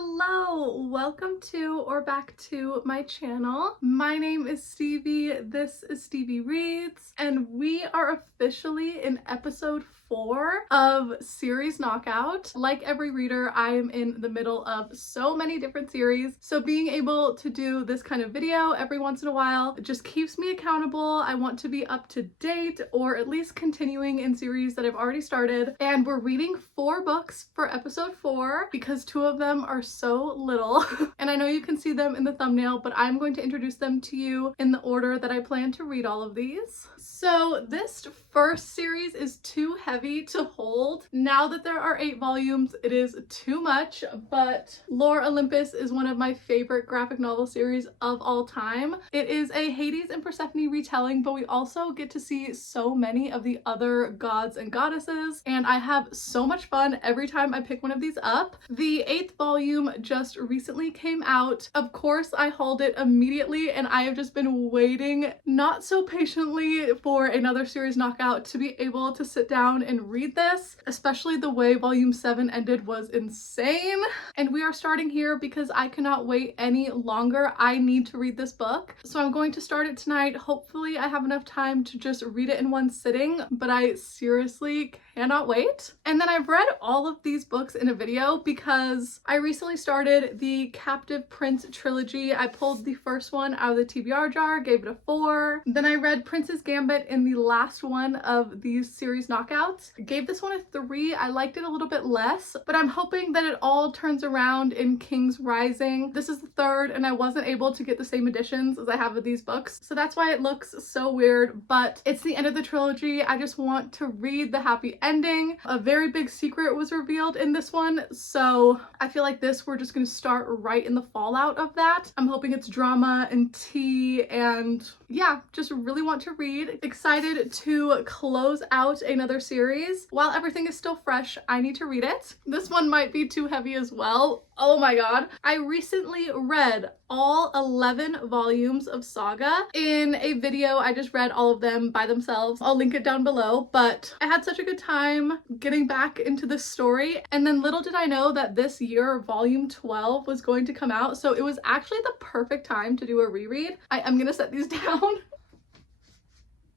Hello, welcome to or back to my channel. My name is Stevie, this is Stevie Reads, and we are officially in episode 4 of series knockout. Like every reader, I am in the middle of so many different series, so being able to do this kind of video every once in a while just keeps me accountable. I want to be up to date, or at least continuing in series that I've already started, and we're reading 4 books for episode 4 because 2 of them are so little and I know you can see them in the thumbnail, but I'm going to introduce them to you in the order that I plan to read all of these. So this first series is too heavy to hold. Now that there are 8 volumes, it is too much, but Lore Olympus is one of my favorite graphic novel series of all time. It is a Hades and Persephone retelling, but we also get to see so many of the other gods and goddesses, and I have so much fun every time I pick one of these up. The 8th volume just recently came out. Of course, I hauled it immediately, and I have just been waiting not so patiently for another series knockout to be able to sit down and read this, especially the way volume 7 ended was insane. And we are starting here because I cannot wait any longer. I need to read this book. So I'm going to start it tonight. Hopefully I have enough time to just read it in one sitting, but I seriously cannot wait. And then I've read all of these books in a video because I recently started the Captive Prince trilogy. I pulled the first one out of the TBR jar, gave it a 4. Then I read Prince's Gambit in the last one of these series knockouts. Gave this one a 3. I liked it a little bit less, but I'm hoping that it all turns around in King's Rising. This is the 3rd, and I wasn't able to get the same editions as I have with these books, so that's why it looks so weird, but it's the end of the trilogy. I just want to read the happy ending. A very big secret was revealed in this one, so I feel like this we're just gonna start right in the fallout of that. I'm hoping it's drama and tea, and yeah, just really want to read. Excited to close out another series. While everything is still fresh, I need to read it. This one might be too heavy as well. Oh my god. I recently read all 11 volumes of Saga. In a video, I just read all of them by themselves. I'll link it down below, but I had such a good time getting back into this story, and then little did I know that this year volume 12 was going to come out, so it was actually the perfect time to do a reread. I'm gonna set these down.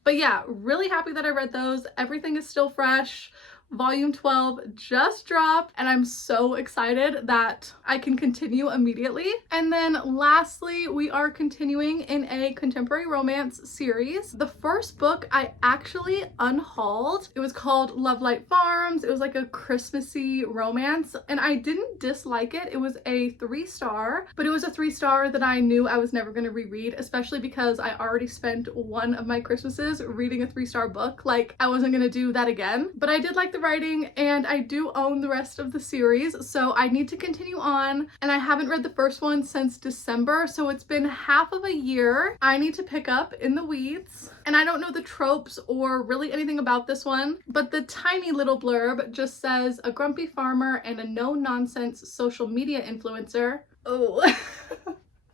But yeah, really happy that I read those. Everything is still fresh. Volume 12 just dropped, and I'm so excited that I can continue immediately. And then lastly, we are continuing in a contemporary romance series. The first book I actually unhauled. It was called Love Light Farms. It was like a Christmassy romance, and I didn't dislike it. It was a 3-star, but it was a 3-star that I knew I was never going to reread, especially because I already spent one of my Christmases reading a 3-star book. Like, I wasn't going to do that again, but I did like the writing, and I do own the rest of the series, so I need to continue on. And I haven't read the first one since December, so it's been half of a year. I need to pick up In the Weeds, and I don't know the tropes or really anything about this one, but the tiny little blurb just says a grumpy farmer and a no-nonsense social media influencer. Oh.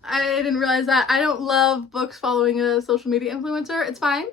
I didn't realize that. I don't love books following a social media influencer. It's fine.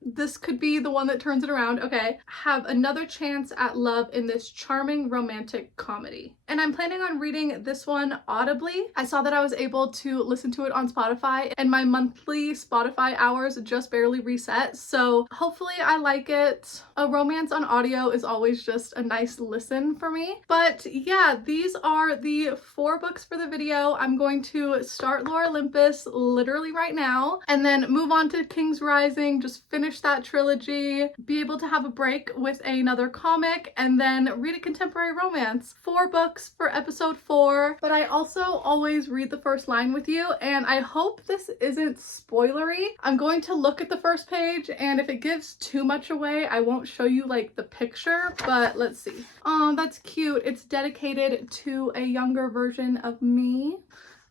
This could be the one that turns it around. Okay. Have another chance at love in this charming romantic comedy. And I'm planning on reading this one audibly. I saw that I was able to listen to it on Spotify, and my monthly Spotify hours just barely reset, so hopefully I like it. A romance on audio is always just a nice listen for me. But yeah, these are the 4 books for the video. I'm going to start Lore Olympus literally right now, and then move on to King's Rising, just finish that trilogy, be able to have a break with another comic, and then read a contemporary romance. 4 books for episode 4, but I also always read the first line with you, and I hope this isn't spoilery. I'm going to look at the first page, and if it gives too much away, I won't show you like the picture, but let's see. Oh, that's cute. It's dedicated to a younger version of me.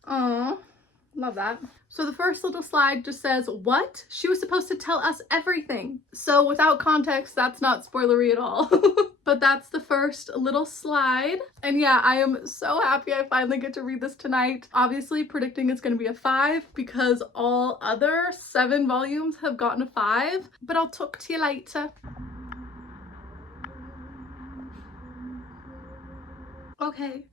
Oh, love that. So the first little slide just says, what? She was supposed to tell us everything. So without context, that's not spoilery at all. But that's the first little slide. And yeah, I am so happy I finally get to read this tonight. Obviously predicting it's going to be a 5 because all other 7 volumes have gotten a 5, but I'll talk to you later. Okay,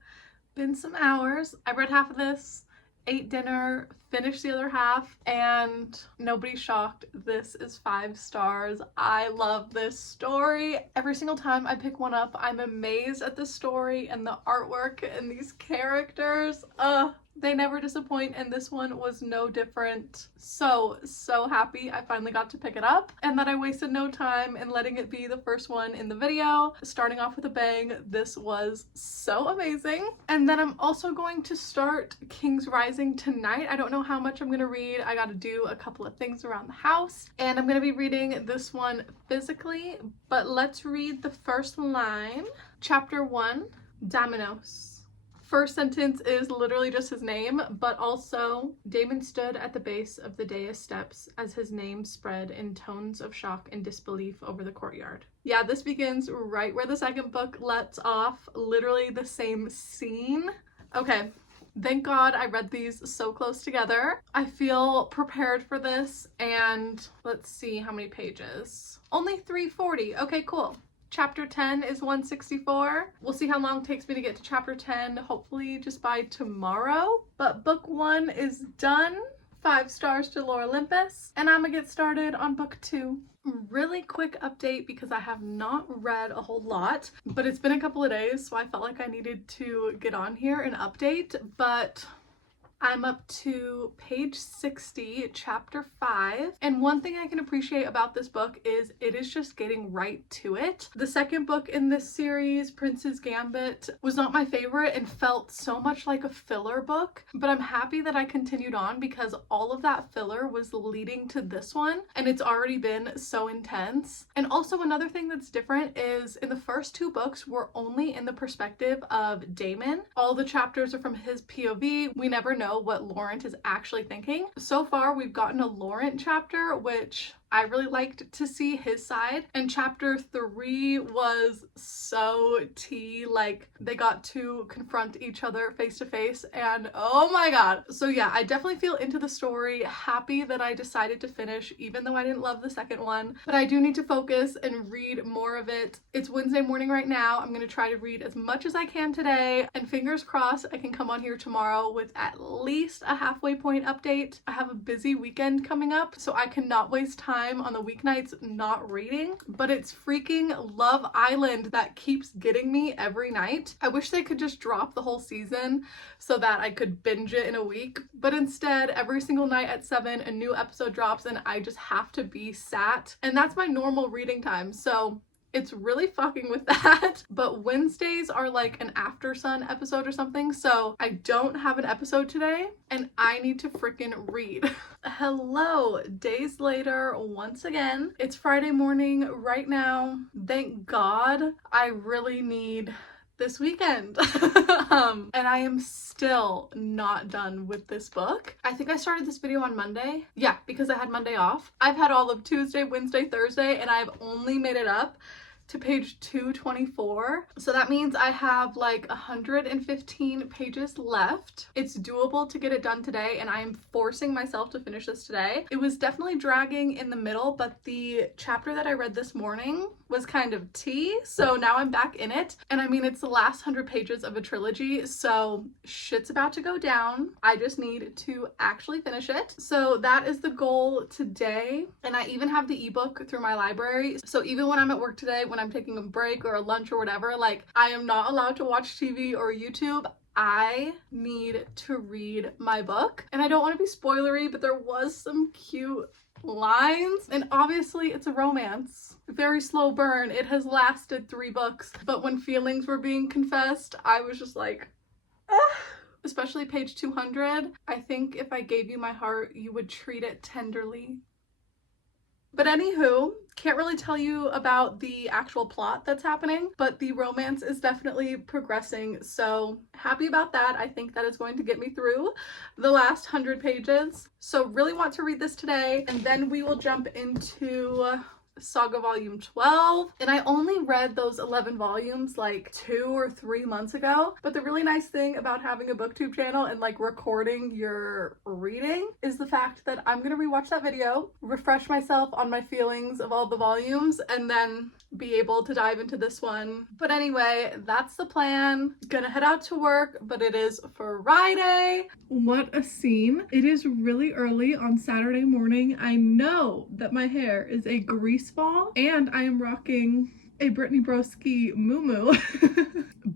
been some hours. I read half of this, ate dinner, finished the other half, and nobody's shocked. This is 5 stars. I love this story. Every single time I pick one up, I'm amazed at the story and the artwork and these characters. They never disappoint, and this one was no different. So happy I finally got to pick it up and that I wasted no time in letting it be the first one in the video. Starting off with a bang, this was so amazing. And then I'm also going to start King's Rising tonight. I don't know how much I'm gonna read. I gotta do a couple of things around the house, and I'm gonna be reading this one physically, but let's read the first line. Chapter 1, Dominoes. First sentence is literally just his name, but also Damon stood at the base of the dais steps as his name spread in tones of shock and disbelief over the courtyard. Yeah, this begins right where the second book lets off, literally the same scene. Okay, thank God I read these so close together. I feel prepared for this, and let's see how many pages. Only 340. Okay, cool. Chapter 10 is 164. We'll see how long it takes me to get to chapter 10, hopefully just by tomorrow. But book 1 is done. 5 stars to Olympus. And I'm gonna get started on book 2. Really quick update because I have not read a whole lot, but it's been a couple of days, so I felt like I needed to get on here and update. But I'm up to page 60, chapter 5. And one thing I can appreciate about this book is it is just getting right to it. The second book in this series, Prince's Gambit, was not my favorite and felt so much like a filler book, but I'm happy that I continued on because all of that filler was leading to this one, and it's already been so intense. And also another thing that's different is in the first 2 books, we're only in the perspective of Damon. All the chapters are from his POV. We never know what Laurent is actually thinking. So far, we've gotten a Laurent chapter, which I really liked to see his side. And chapter 3 was so tea. Like, they got to confront each other face to face, and oh my god. So yeah, I definitely feel into the story. Happy that I decided to finish, even though I didn't love the second one. But I do need to focus and read more of it. It's Wednesday morning right now. I'm gonna try to read as much as I can today, and fingers crossed I can come on here tomorrow with at least a halfway point update. I have a busy weekend coming up, so I cannot waste time on the weeknights not reading, but it's freaking Love Island that keeps getting me every night. I wish they could just drop the whole season so that I could binge it in a week, but instead every single night at 7 a new episode drops and I just have to be sat, and that's my normal reading time, so it's really fucking with that. But Wednesdays are like an After Sun episode or something, so I don't have an episode today and I need to freaking read. Hello, days later once again. It's Friday morning right now. Thank God. I really need this weekend. And I am still not done with this book. I think I started this video on Monday. Yeah, because I had Monday off. I've had all of Tuesday, Wednesday, Thursday, and I've only made it up to page 224. So that means I have like 115 pages left. It's doable to get it done today, and I am forcing myself to finish this today. It was definitely dragging in the middle, but the chapter that I read this morning was kind of tea, so now I'm back in it. And I mean, it's the last 100 pages of a trilogy, so shit's about to go down. I just need to actually finish it. So that is the goal today. And I even have the ebook through my library, so even when I'm at work today, when I'm taking a break or a lunch or whatever, like, I am not allowed to watch TV or YouTube. I need to read my book. And I don't want to be spoilery, but there was some cute lines, and obviously it's a romance. Very slow burn. It has lasted 3 books, but when feelings were being confessed, I was just like, ah. Especially page 200. I think if I gave you my heart, you would treat it tenderly. But anywho, can't really tell you about the actual plot that's happening, but the romance is definitely progressing, so happy about that. I think that is going to get me through the last 100 pages. So really want to read this today, and then we will jump into Saga Volume 12, and I only read those 11 volumes like 2 or 3 months ago. But the really nice thing about having a booktube channel and like recording your reading is the fact that I'm gonna rewatch that video, refresh myself on my feelings of all the volumes, and then be able to dive into this one. But anyway, that's the plan. Gonna head out to work, but it is Friday. What a scene. It is really early on Saturday morning. I know that my hair is a grease ball and I am rocking a Brittany Broski muumuu.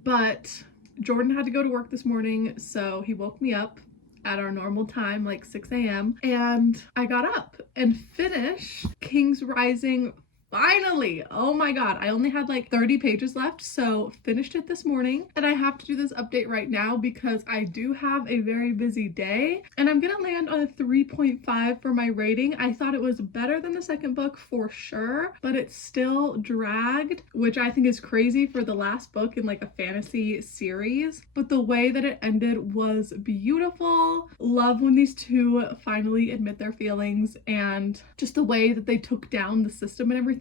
But Jordan had to go to work this morning, so he woke me up at our normal time, like 6 a.m. and I got up and finished King's Rising. Finally! Oh my god, I only had like 30 pages left, so finished it this morning. And I have to do this update right now because I do have a very busy day. And I'm gonna land on a 3.5 for my rating. I thought it was better than the second book for sure, but it still dragged, which I think is crazy for the last book in like a fantasy series. But the way that it ended was beautiful. Love when these two finally admit their feelings, and just the way that they took down the system and everything.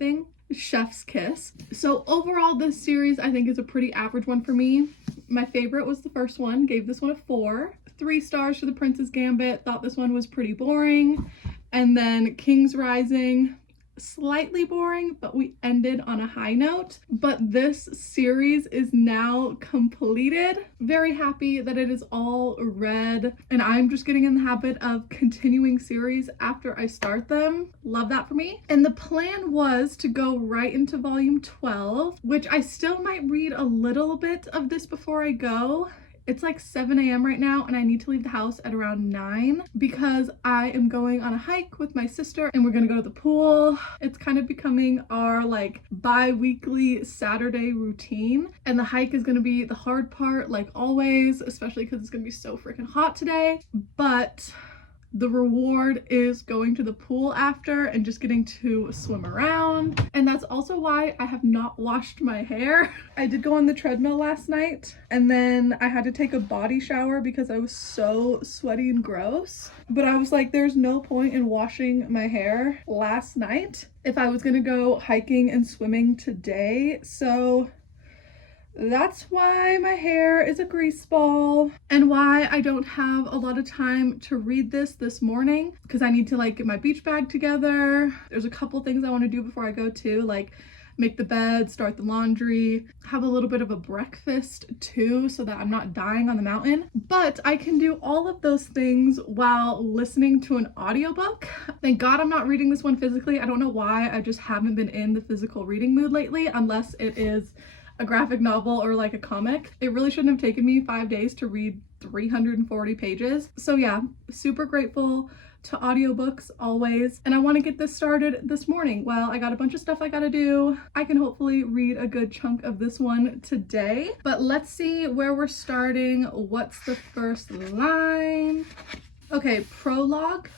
Chef's kiss. So overall, this series I think is a pretty average one for me. My favorite was the first one. Gave this one a 4. 3 stars for The Prince's Gambit. Thought this one was pretty boring. And then King's Rising, slightly boring, but we ended on a high note. But this series is now completed. Very happy that it is all read, and I'm just getting in the habit of continuing series after I start them. Love that for me. And the plan was to go right into volume 12, which I still might read a little bit of this before I go. It's like 7 a.m. right now, and I need to leave the house at around 9 because I am going on a hike with my sister and we're gonna go to the pool. It's kind of becoming our like bi-weekly Saturday routine, and the hike is gonna be the hard part like always, especially because it's gonna be so freaking hot today. But the reward is going to the pool after and just getting to swim around. And that's also why I have not washed my hair. I did go on the treadmill last night, and then I had to take a body shower because I was so sweaty and gross. But I was like, there's no point in washing my hair last night if I was gonna go hiking and swimming today. So that's why my hair is a grease ball, and why I don't have a lot of time to read this morning, because I need to like get my beach bag together. There's a couple things I want to do before I go too, like make the bed, start the laundry, have a little bit of a breakfast too, so that I'm not dying on the mountain. But I can do all of those things while listening to an audiobook. Thank God I'm not reading this one physically. I don't know why, I just haven't been in the physical reading mood lately, unless it is a graphic novel or like a comic. It really shouldn't have taken me 5 days to read 340 pages. So yeah, super grateful to audiobooks always. And I want to get this started this morning. Well, I got a bunch of stuff I gotta do. I can hopefully read a good chunk of this one today. But let's see where we're starting. What's the first line? Okay, prologue,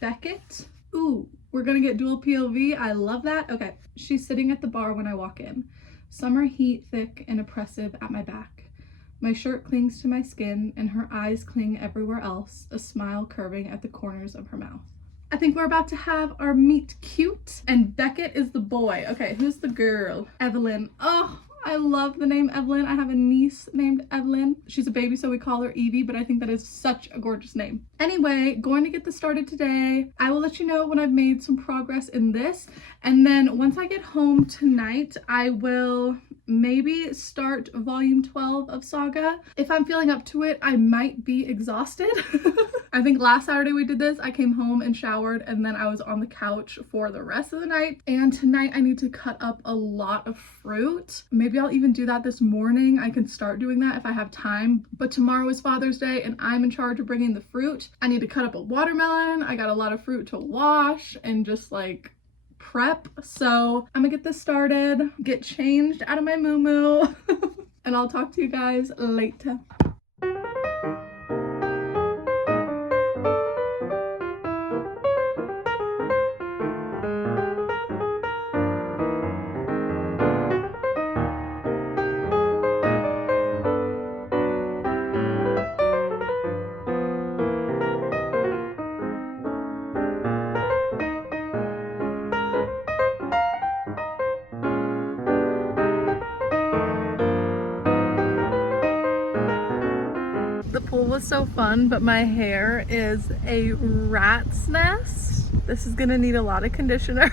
Beckett. Ooh, we're gonna get dual POV. I love that. Okay, she's sitting at the bar when I walk in. Summer heat thick and oppressive at my back. My shirt clings to my skin and her eyes cling everywhere else, a smile curving at the corners of her mouth. I think we're about to have our meet cute, and Beckett is the boy. Okay, who's the girl? Evelyn. Oh, I love the name Evelyn. I have a niece named Evelyn. She's a baby, so we call her Evie, but I think that is such a gorgeous name. Anyway, going to get this started today. I will let you know when I've made some progress in this. And then once I get home tonight, I will maybe start volume 12 of Saga. If I'm feeling up to it, I might be exhausted. I think last Saturday we did this. I came home and showered, and then I was on the couch for the rest of the night. And tonight I need to cut up a lot of fruit. Maybe I'll even do that this morning. I can start doing that if I have time. But tomorrow is Father's Day and I'm in charge of bringing the fruit. I need to cut up a watermelon. I got a lot of fruit to wash and just like prep. So I'm gonna get this started, get changed out of my muumuu, and I'll talk to you guys later. The pool was so fun, but my hair is a rat's nest. This is gonna need a lot of conditioner.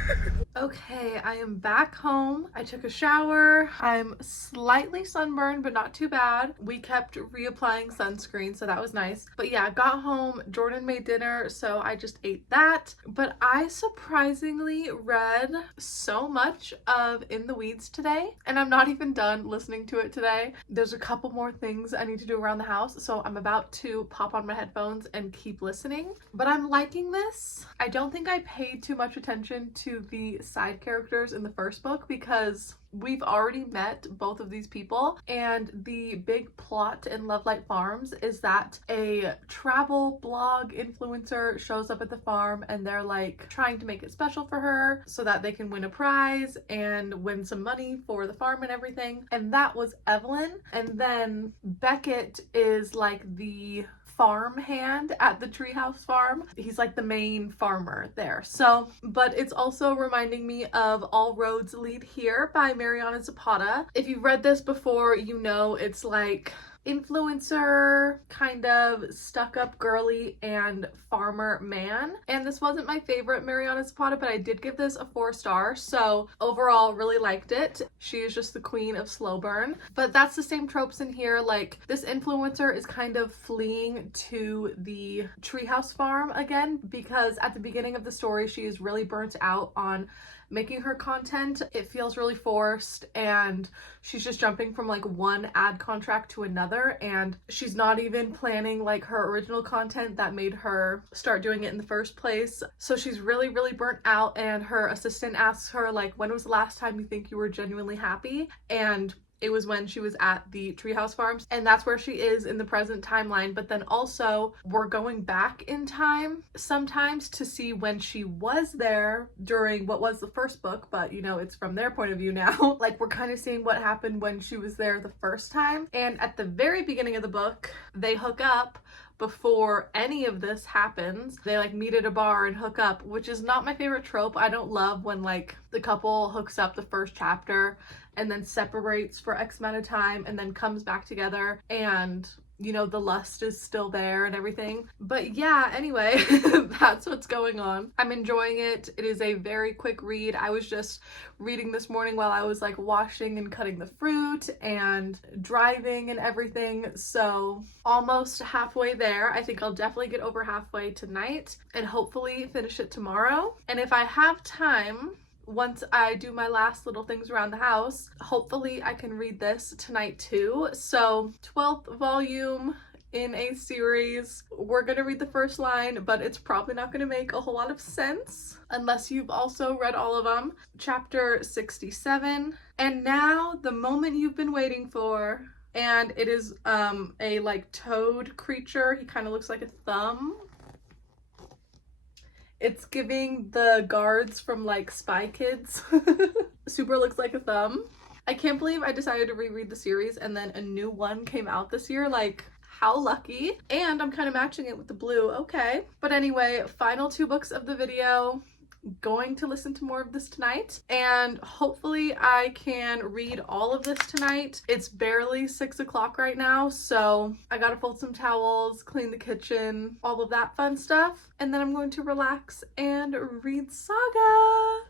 Okay, I am back home. I took a shower. I'm slightly sunburned, but not too bad. We kept reapplying sunscreen, so that was nice. But yeah, got home. Jordan made dinner, so I just ate that. But I surprisingly read so much of In the Weeds today, and I'm not even done listening to it today. There's a couple more things I need to do around the house, so I'm about to pop on my headphones and keep listening. But I'm liking this. I don't think I paid too much attention to the side characters in the first book because we've already met both of these people, and the big plot in Love Light Farms is that a travel blog influencer shows up at the farm and they're like trying to make it special for her so that they can win a prize and win some money for the farm and everything. And that was Evelyn. And then Beckett is like the farm hand at the treehouse farm. He's like the main farmer there. So, but it's also reminding me of All Roads Lead Here by Mariana Zapata. If you've read this before, you know it's like influencer, kind of stuck-up girly and farmer man. And this wasn't my favorite Mariana Zapata, but I did give this a 4 stars. So overall, really liked it. She is just the queen of slow burn. But that's the same tropes in here. Like, this influencer is kind of fleeing to the treehouse farm again because at the beginning of the story, she is really burnt out on making her content. It feels really forced and she's just jumping from like one ad contract to another, and she's not even planning like her original content that made her start doing it in the first place. So she's really burnt out, and her assistant asks her like, when was the last time you think you were genuinely happy? And it was when she was at the treehouse farms, and that's where she is in the present timeline. But then also we're going back in time sometimes to see when she was there during what was the first book, but you know, it's from their point of view now. Like, we're kind of seeing what happened when she was there the first time. And at the very beginning of the book, they hook up before any of this happens. They like meet at a bar and hook up, which is not my favorite trope. I don't love when like the couple hooks up the first chapter and then separates for X amount of time and then comes back together and, you know, the lust is still there and everything. But yeah, anyway, that's what's going on. I'm enjoying it. It is a very quick read. I was just reading this morning while I was like washing and cutting the fruit and driving and everything. So almost halfway there. I think I'll definitely get over halfway tonight and hopefully finish it tomorrow. And if I have time, once I do my last little things around the house, hopefully I can read this tonight too. So 12th volume in a series. We're gonna read the first line, but it's probably not gonna make a whole lot of sense unless you've also read all of them. Chapter 67. And now the moment you've been waiting for. And it is a like toad creature. He kind of looks like a thumb. It's giving the guards from like Spy Kids. Super looks like a thumb. I can't believe I decided to reread the series and then a new one came out this year. Like, how lucky. And I'm kind of matching it with the blue. Okay. But anyway, final 2 books of the video. Going to listen to more of this tonight, and hopefully I can read all of this tonight. It's barely 6 o'clock right now, so I gotta fold some towels, clean the kitchen, all of that fun stuff, and then I'm going to relax and read Saga.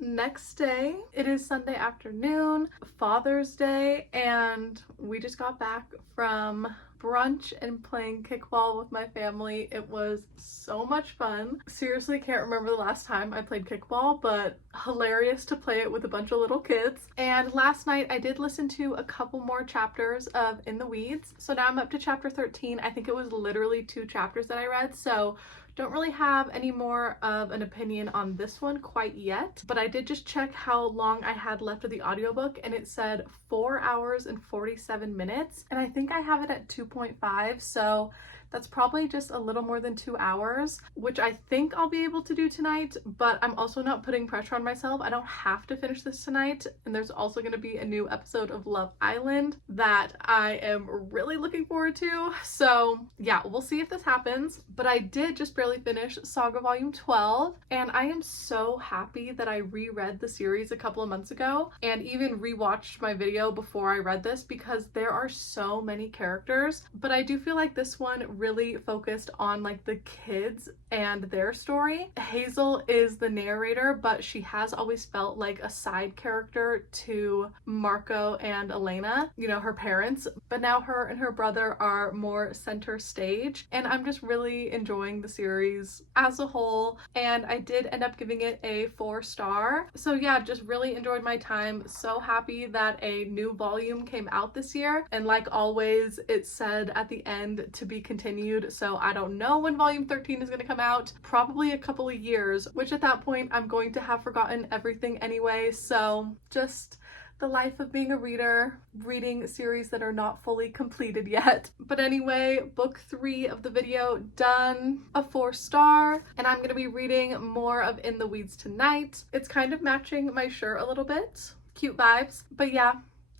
Next day, it is Sunday afternoon, Father's Day, and we just got back from brunch and playing kickball with my family. It was so much fun. Seriously, can't remember the last time I played kickball, but hilarious to play it with a bunch of little kids. And last night I did listen to a couple more chapters of In the Weeds. So now I'm up to chapter 13. I think it was literally 2 chapters that I read, so don't really have any more of an opinion on this one quite yet, but I did just check how long I had left of the audiobook and it said 4 hours and 47 minutes, and I think I have it at 2.5, so That's probably just a little more than 2 hours, which I think I'll be able to do tonight, but I'm also not putting pressure on myself. I don't have to finish this tonight. And there's also going to be a new episode of Love Island that I am really looking forward to. So yeah, we'll see if this happens. But I did just barely finish Saga Volume 12, and I am so happy that I reread the series a couple of months ago and even rewatched my video before I read this, because there are so many characters. But I do feel like this one really focused on like the kids and their story. Hazel is the narrator, but she has always felt like a side character to Marco and Elena, you know, her parents, but now her and her brother are more center stage, and I'm just really enjoying the series as a whole, and I did end up giving it a 4-star. So yeah, just really enjoyed my time. So happy that a new volume came out this year, and like always it said at the end to be continued, so I don't know when volume 13 is going to come out, probably a couple of years, which at that point I'm going to have forgotten everything anyway. So just the life of being a reader, reading series that are not fully completed yet. But anyway, book 3 of the video done, a 4-star, and I'm gonna be reading more of In the Weeds tonight. It's kind of matching my shirt a little bit. Cute vibes. But yeah,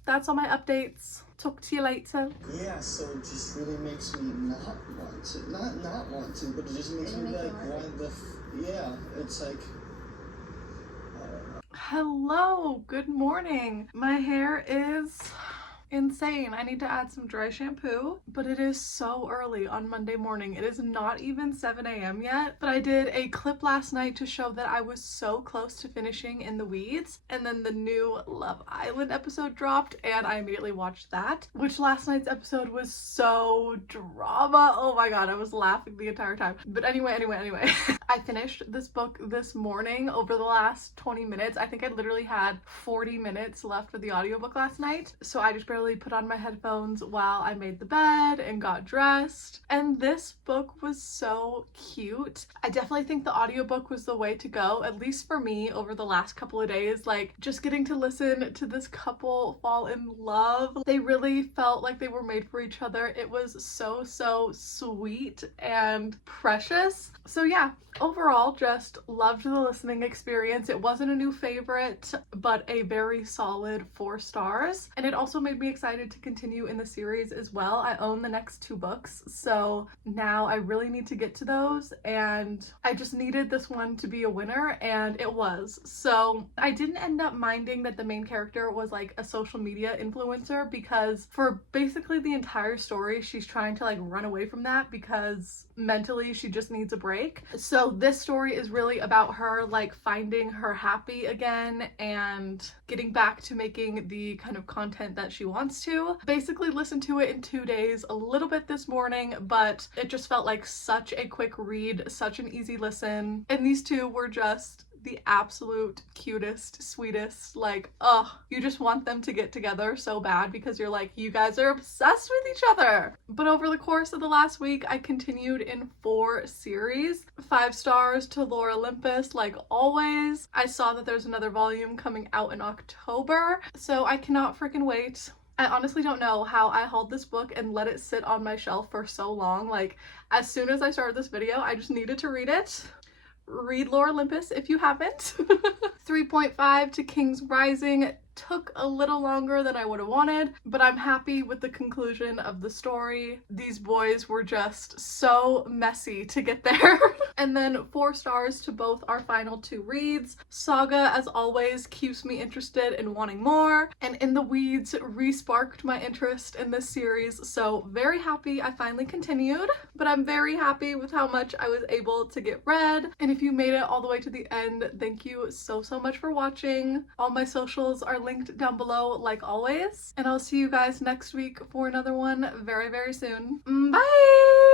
that's all my updates. Talk to you later. Yeah, so it just really makes me not want to. Not want to, but it just makes me like, yeah, it's like, hello, good morning. My hair is insane. I need to add some dry shampoo, but it is so early on Monday morning. It is not even 7 a.m. yet, but I did a clip last night to show that I was so close to finishing In the Weeds, and then the new Love Island episode dropped and I immediately watched that, which last night's episode was so drama. Oh my god, I was laughing the entire time. But anyway, I finished this book this morning over the last 20 minutes. I think I literally had 40 minutes left for the audiobook last night, so I just barely put on my headphones while I made the bed and got dressed. And this book was so cute. I definitely think the audiobook was the way to go, at least for me, over the last couple of days. Like, just getting to listen to this couple fall in love. They really felt like they were made for each other. It was so sweet and precious. So yeah, overall just loved the listening experience. It wasn't a new favorite, but a very solid 4 stars. And it also made me excited to continue in the series as well. I own the next 2 books, so now I really need to get to those, and I just needed this one to be a winner, and it was. So I didn't end up minding that the main character was like a social media influencer, because for basically the entire story she's trying to like run away from that because mentally she just needs a break. So this story is really about her like finding her happy again and getting back to making the kind of content that she wants to. Basically listened to it in 2 days, a little bit this morning, but it just felt like such a quick read, such an easy listen. And these two were just the absolute cutest, sweetest, like, oh, you just want them to get together so bad because you're like, you guys are obsessed with each other. But over the course of the last week, I continued in 4 series. 5 stars to Olympus, like always. I saw that there's another volume coming out in October, so I cannot freaking wait. I honestly don't know how I hauled this book and let it sit on my shelf for so long. Like, as soon as I started this video, I just needed to read it. Read Olympus if you haven't. 3.5 to King's Rising. Took a little longer than I would have wanted, but I'm happy with the conclusion of the story. These boys were just so messy to get there. And then 4 stars to both our final 2 reads. Saga, as always, keeps me interested in wanting more, and In the Weeds re-sparked my interest in this series, so very happy I finally continued. But I'm very happy with how much I was able to get read, and if you made it all the way to the end, thank you so much for watching. All my socials are linked down below like always, and I'll see you guys next week for another one very soon. Bye!